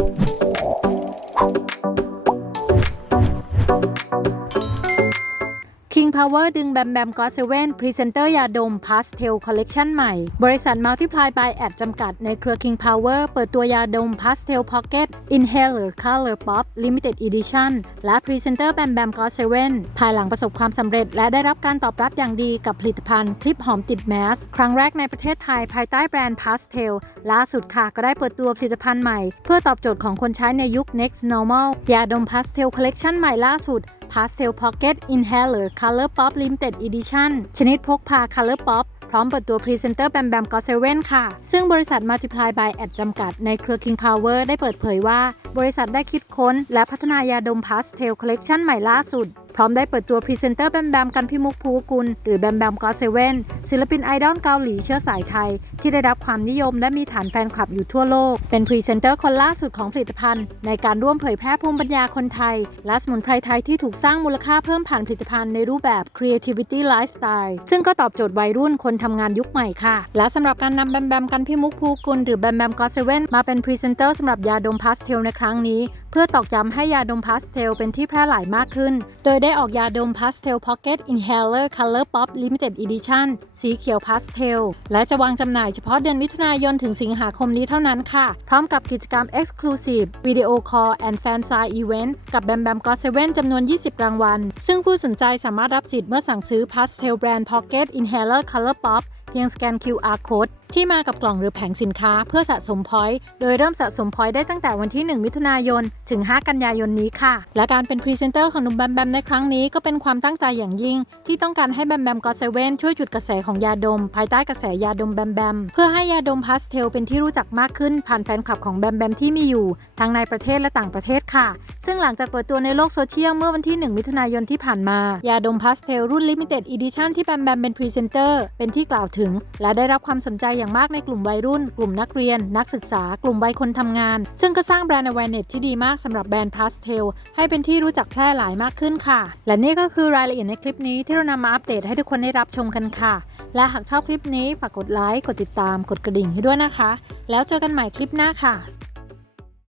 Bye. King Power ดึงแบมแบมก็เซเว่นพรีเซนเตอร์ยาดม Pastel Collection ใหม่ บริษัท Multiply by Ad จำกัดในเครือ King Power เปิดตัวยาดม Pastel Pocket Inhaler Color Pop Limited Edition และพรีเซนเตอร์แบมแบมก็เซเว่นภายหลังประสบความสำเร็จ และได้รับการตอบรับอย่างดีกับผลิตภัณฑ์คลิปหอมติดแมส ครั้งแรกในประเทศไทยภายใต้แบรนด์ Pastel ล่าสุดค่ะก็ได้เปิดตัวผลิตภัณฑ์ใหม่ เพื่อตอบโจทย์ของคนใช้ในยุค next normal ยาดม Pastel Collection ใหม่ล่าสุด Pastel Pocket Inhaler Color Pop Limited Edition ชนิดพกพา Color Pop พร้อมเปิดตัวพรีเซนเตอร์แบมแบมก็เซเว่นค่ะ ซึ่งบริษัท Multiply by Ad จำกัดในเครือ King Power ได้เปิดเผยว่า บริษัทได้คิดค้น และพัฒนายาดมพาสเทลคอลเลกชันใหม่ล่าสุด ร้อมได้เปิดตัวพรีเซนเตอร์แบมแบมกันพิมุกภูกุล หรือแบมแบมก็เซเว่นศิลปินไอดอลเกาหลีเชื้อสายไทย ที่ได้รับความนิยมและมีฐานแฟนคลับอยู่ทั่วโลก เป็นพรีเซนเตอร์คนล่าสุดของผลิตภัณฑ์ ในการร่วมเผยแพร่ภูมิปัญญาคนไทย และสมุนไพรไทยที่ถูกสร้างมูลค่าเพิ่มผ่านผลิตภัณฑ์ในรูปแบบ creativity lifestyle ซึ่งก็ตอบโจทย์วัยรุ่นคนทำงานยุคใหม่ค่ะ และสำหรับการนำแบมแบมกันพิมุกภูกุลหรือแบมแบมก็เซเว่นมาเป็นพรีเซนเตอร์สำหรับยาดมพาสเทลในครั้งนี้ เพื่อตอกย้ำให้ยาดมพาสเทลเป็นที่แพร่หลายมากขึ้น โดยได้ออกยาดมพาสเทลพ็อกเก็ตอินเฮลเลอร์คัลเลอร์ป๊อปลิมิเต็ดอีดิชันสีเขียวพาสเทล และจะวางจำหน่ายเฉพาะเดือนมิถุนายนถึงสิงหาคมนี้เท่านั้นค่ะ พร้อมกับกิจกรรม Exclusive Video Call and Fan Sign Event กับแบมแบมก็เซเว่นจำนวน 20 รางวัล ซึ่งผู้สนใจสามารถรับสิทธิ์เมื่อสั่งซื้อ Pastel Brand Pocket Inhaler Color Pop เพียงสแกน QR Code ที่มากับกล่องหรือแผงสินค้าเพื่อสะสมพอยต์โดยเริ่มสะสมพอยต์ได้ตั้งแต่วันที่ 1 มิถุนายน ถึง 5 กันยายนนี้ค่ะ และการเป็นพรีเซนเตอร์ของหนุ่มแบมแบมในครั้งนี้ก็เป็นความตั้งใจอย่างยิ่ง ที่ต้องการให้แบมแบมก็เซเว่นช่วยจุดกระแสของยาดม ภายใต้กระแสยาดมแบมแบมเพื่อให้ยาดมพาสเทลเป็นที่รู้จักมากขึ้นผ่านแฟนคลับของแบมแบมที่มีอยู่ทั้งในประเทศและต่างประเทศค่ะ ซึ่งหลังจากเปิดตัวในโลกโซเชียลเมื่อวันที่ 1 มิถุนายนที่ผ่านมา ยาดมพาสเทลรุ่น Limited Edition ที่แบมแบมเป็นพรีเซนเตอร์เป็นที่กล่าวถึง และได้รับความสนใจอย่างมากในกลุ่มวัยรุ่น กลุ่มนักเรียน นักศึกษา กลุ่มวัยคนทำงาน ซึ่งก็สร้างแบรนด์ awareness ที่ดีมากสำหรับแบรนด์พาสเทลให้เป็นที่รู้จักแพร่หลายมากขึ้นค่ะ และนี่ก็คือรายละเอียดในคลิปนี้ที่เรานำมาอัปเดตให้ทุกคนได้รับชมกันค่ะ และหากชอบคลิปนี้ฝากกดไลค์ กดติดตาม กดกระดิ่งให้ด้วยนะคะ แล้วเจอกันใหม่คลิปหน้าค่ะ